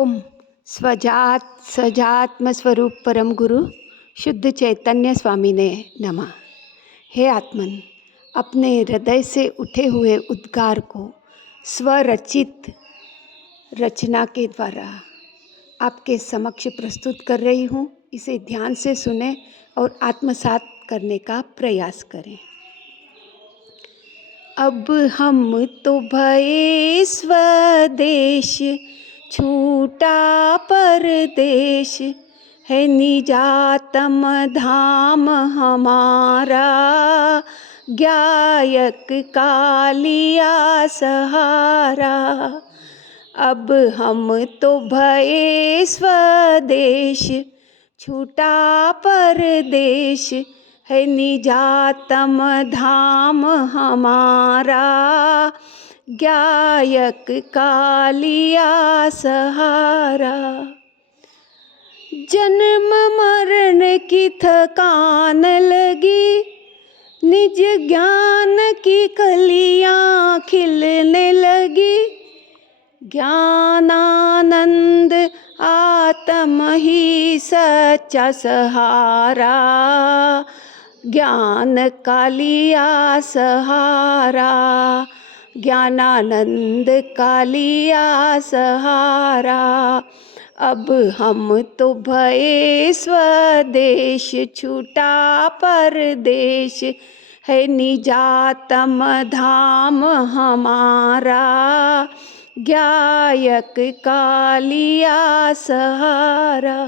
ओम स्वजात सजात्म स्वरूप परम गुरु शुद्ध चैतन्य स्वामी ने नमः। हे आत्मन, अपने हृदय से उठे हुए उद्गार को स्वरचित रचना के द्वारा आपके समक्ष प्रस्तुत कर रही हूँ। इसे ध्यान से सुने और आत्मसात करने का प्रयास करें। अब हम तो भये स्वदेश, छूटा परदेश, है निजातम धाम हमारा, गायक कालिया सहारा। अब हम तो भये स्वदेश, छूटा परदेश, है निजातम धाम हमारा, गायक कालिया सहारा। जन्म मरण की थकान लगी, निज ज्ञान की कलियां खिलने लगी, ज्ञानानंद आत्म ही सच्चा सहारा, ज्ञान कालिया सहारा, ज्ञानानंद कालिया सहारा। अब हम तो भये स्वदेश, छूटा परदेश, है निजातम धाम हमारा, गायक कालिया सहारा।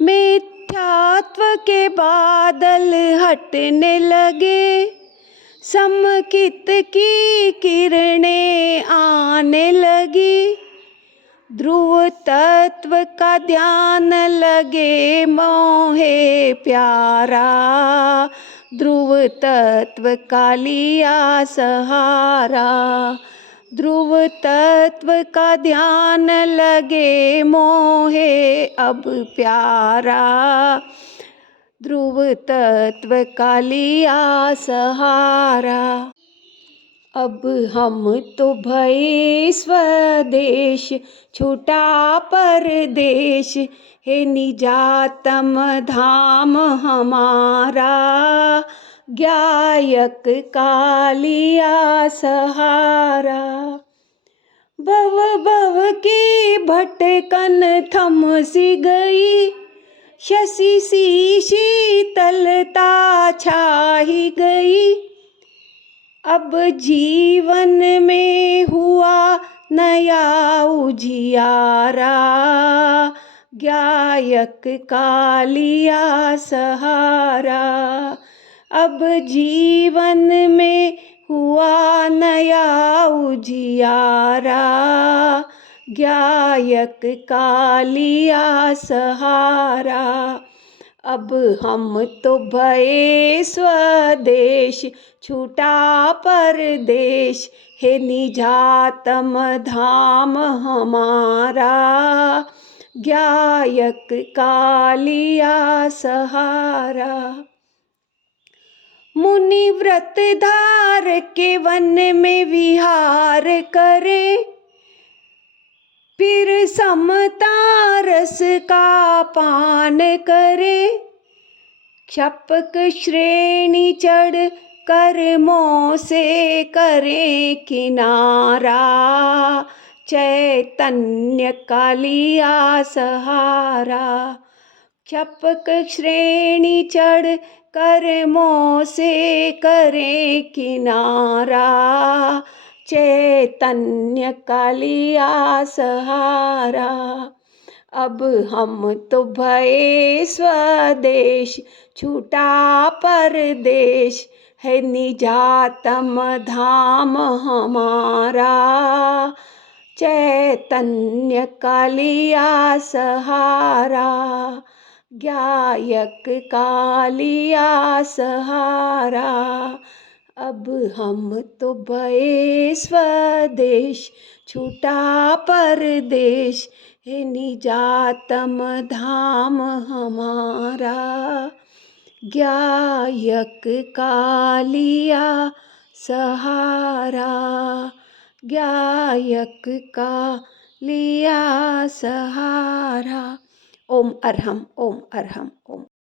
मिथ्यात्व के बादल हटने लगे, समकित की किरणें आने लगी, ध्रुव तत्व का ध्यान लगे मोहे प्यारा, ध्रुव तत्व कालिया सहारा, ध्रुव तत्व का ध्यान लगे मोहे अब प्यारा, ध्रुव तत्व कालिया सहारा। अब हम तो भये स्वदेश, छूटा परदेश, है निजातम धाम हमारा, गायक कालिया सहारा। भव भव की भटकन थम सी गई, शशि सी शीतलता छाई गई, अब जीवन में हुआ नया उजियारा, गायक कालिया सहारा। अब जीवन में हुआ नया उजियारा, गायक कालिया सहारा। अब हम तो भये स्वदेश, छूटा परदेश, है निजातम धाम हमारा, गायक कालिया सहारा। मुनि व्रत धार के वन में विहार करे, फिर समता रस का पान करे, क्षपक श्रेणी चढ़ कर्मों से करे किनारा, चैतन्य कालिया सहारा। क्षपक श्रेणी चढ़ कर्मों से करे किनारा, चैतन्य कालिया सहारा। अब हम तो भये स्वदेश, छूटा परदेश, है निजातम धाम हमारा, चैतन्य कालिया सहारा, गायक कालिया सहारा। अब हम तो भये स्वदेश, छूटा परदेश, है निजातम धाम हमारा, गायक कालिया सहारा, गायक का लिया सहारा। ओम अरहम, ओम अरहम, ओम